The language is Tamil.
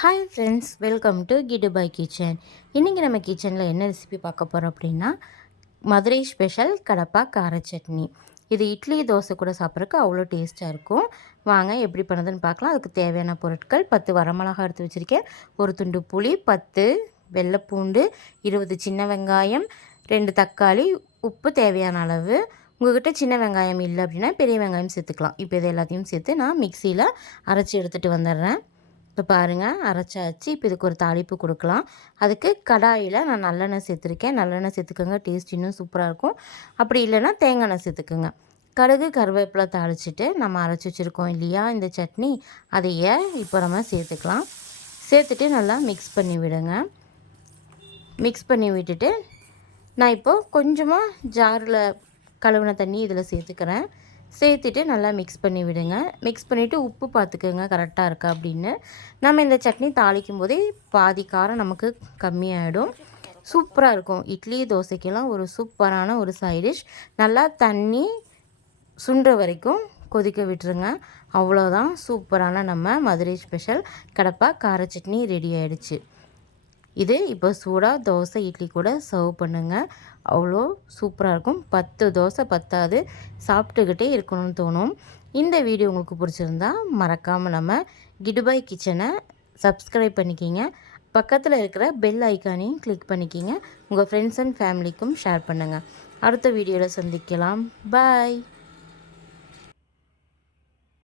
Hi friends welcome to Kidu kitchen இன்றைக்கி நம்ம கிச்சனில் என்ன ரெசிபி பார்க்க போகிறோம் அப்படின்னா மதுரை ஸ்பெஷல் கடப்பா கார சட்னி. இது இட்லி தோசை கூட சாப்பிட்றதுக்கு அவ்வளோ டேஸ்ட்டாக இருக்கும். வாங்க எப்படி பண்ணுறதுன்னு பார்க்கலாம். அதுக்கு தேவையான பொருட்கள் பத்து வரமிளகா எடுத்து வச்சுருக்கேன். ஒரு துண்டு புளி பத்து வெள்ளைப்பூண்டு இருபது சின்ன வெங்காயம் ரெண்டு தக்காளி உப்பு தேவையான அளவு. உங்கள்கிட்ட சின்ன வெங்காயம் இல்லை அப்படின்னா பெரிய வெங்காயம் சேர்த்துக்கலாம். இப்போ இது எல்லாத்தையும் சேர்த்து நான் மிக்சியில் அரைச்சி எடுத்துகிட்டு வந்துடுறேன். இப்போ பாருங்கள் அரைச்சாச்சு இப்போ இதுக்கு ஒரு தாளிப்பு கொடுக்கலாம். அதுக்கு கடாயில் நான் நல்லெண்ணெய் சேர்த்துருக்கேன். நல்லெண்ணெய் சேர்த்துக்கோங்க டேஸ்ட் இன்னும் சூப்பராக இருக்கும். அப்படி இல்லைன்னா தேங்காய் எண்ணெய் சேர்த்துக்கோங்க. கடுகு கருவேப்பிலை தாளிச்சிட்டு நம்ம அரைச்சி வச்சுருக்கோம் இல்லையா இந்த சட்னி அதையே இப்போ நம்ம சேர்த்துக்கலாம். சேர்த்துட்டு நல்லா மிக்ஸ் பண்ணி விடுங்க. மிக்ஸ் பண்ணி விட்டுட்டு நான் இப்போது கொஞ்சமாக ஜாரில் கழுவின தண்ணி இதில் சேர்த்துக்கிறேன். சேர்த்துட்டு நல்லா மிக்ஸ் பண்ணி விடுங்க. மிக்ஸ் பண்ணிவிட்டு உப்பு பார்த்துக்கோங்க கரெக்டாக இருக்கா அப்படின்னு. நம்ம இந்த சட்னி தாளிக்கும் போதே பாதி காரம் நமக்கு கம்மியாகிடும் சூப்பராக இருக்கும். இட்லி தோசைக்கெல்லாம் ஒரு சூப்பரான ஒரு சைடிஷ் நல்லா தண்ணி சுண்டுற வரைக்கும் கொதிக்க விட்டுருங்க. அவ்வளோதான் சூப்பரான நம்ம மதுரை ஸ்பெஷல் கடப்பா கார சட்னி ரெடி ஆகிடுச்சு இது இப்போ சூடாக தோசை இட்லி கூட சர்வ் பண்ணுங்கள் அவ்வளோ சூப்பராக இருக்கும். பத்து தோசை பத்தாது. சாப்பிட்டுக்கிட்டே இருக்கணும்னு தோணும். இந்த வீடியோ உங்களுக்கு பிடிச்சிருந்தா மறக்காமல் நம்ம கிடுபாய் கிச்சனை சப்ஸ்கிரைப் பண்ணிக்கிங்க. பக்கத்தில் இருக்கிற பெல் ஐக்கானையும் கிளிக் பண்ணிக்கிங்க. உங்கள் ஃப்ரெண்ட்ஸ் அண்ட் ஃபேமிலிக்கும் ஷேர் பண்ணுங்கள் அடுத்த வீடியோவில் சந்திக்கலாம். பாய்